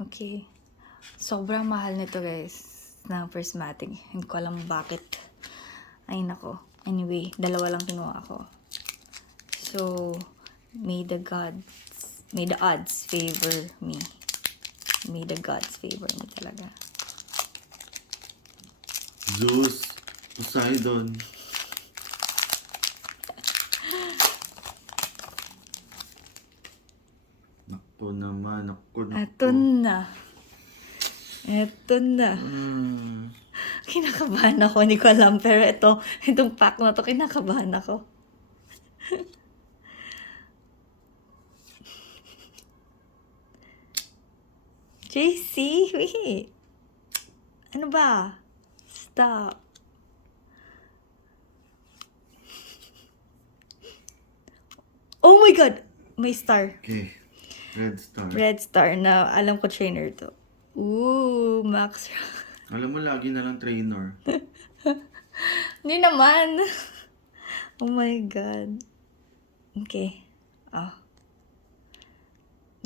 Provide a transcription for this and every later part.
Okay. Sobrang mahal nito guys, ng prismatic. Hindi ko alam bakit. Ay nako. Anyway, dalawa lang kinuha ko. So, may the odds favor me. May the gods favor me talaga. Zeus, Poseidon. Naku naman, naku. Ito na. Hmm. Kinakabahan ako, hindi ko alam. Pero itong pack na to, kinakabahan ako. JC, wait. Ano ba? Stop. Oh my God! May star. Okay, Red Star. Red star na alam ko trainer to. Ooh, Max. Alam mo, lagi na lang trainer. Hindi naman. Oh my God. Okay.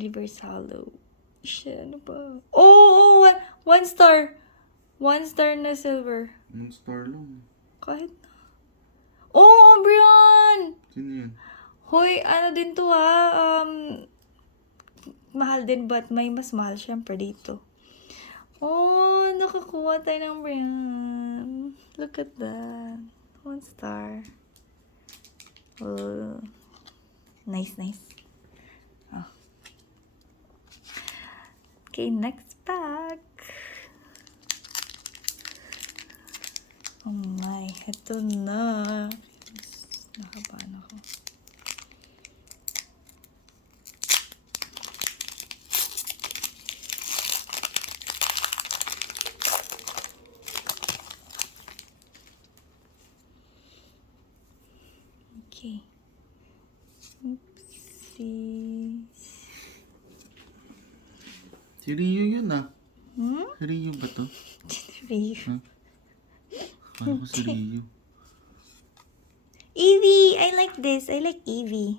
Reverse hollow. Shit, ano ba? Oh, one star. One star na silver. Anong star lang? Kahit na. Oh, Umbreon! Sino yan? Hoy, ano din to mahal din, but may mas mahal syempre dito. Oh, nakakuha tayo ng Umbreon. Look at that. One star. Oh. Nice. Oh. Okay, next pack. Oh my, ito na. Nakabahan ako. Okay. Oopsie. Si Ryu yun ah. Hmm? Si Ryu ba to? Ryu. Huh? Ano ko si Ryu? Eevee! I like this. I like Eevee.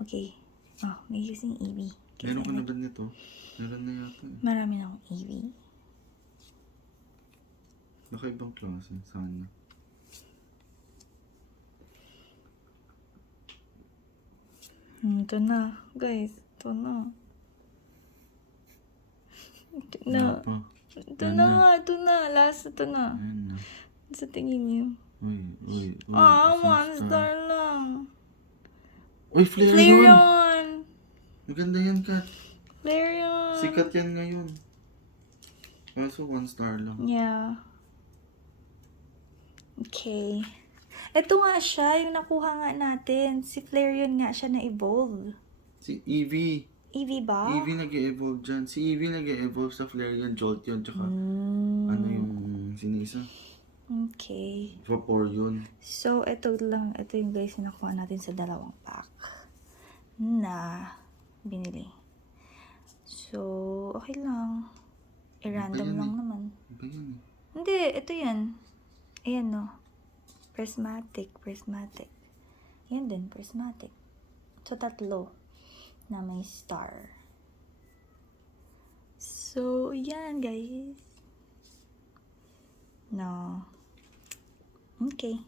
Okay. Oh, may using Eevee. Meron ka na ba nito? Meron na yata eh. Marami na akong Eevee. Baka ibang klase. Sana. Ito na. Guys, ito na. Ito na. Wala pa. Ito Ayan na na. nga. Ito na. Last, ito na. Ayan na. Sa tingin niyo. Uy. One star lang. Uy, Flareon! Flareon! Maganda yan, Kat. Flareon! Sikat yan ngayon. Kaso 1 star lang. Yeah. Okay. Ito nga siya, yung nakuha nga natin. Si Flareon nga siya na-evolve. Si Eevee. Eevee ba? Eevee nag-e-evolve dyan. Si Eevee nag-e-evolve sa Flareon, Jolteon, tsaka ano yung sinisa? Okay. Vaporeon. So, ito yung guys yung nakuha natin sa dalawang pack na binili. So, okay lang. I-random Ayan lang eh. naman. Iba yan eh. Hindi, ito yan. Ayan no. Prismatic. Yan din, prismatic. So, tatlo na may star. So, yan guys. No. Okay.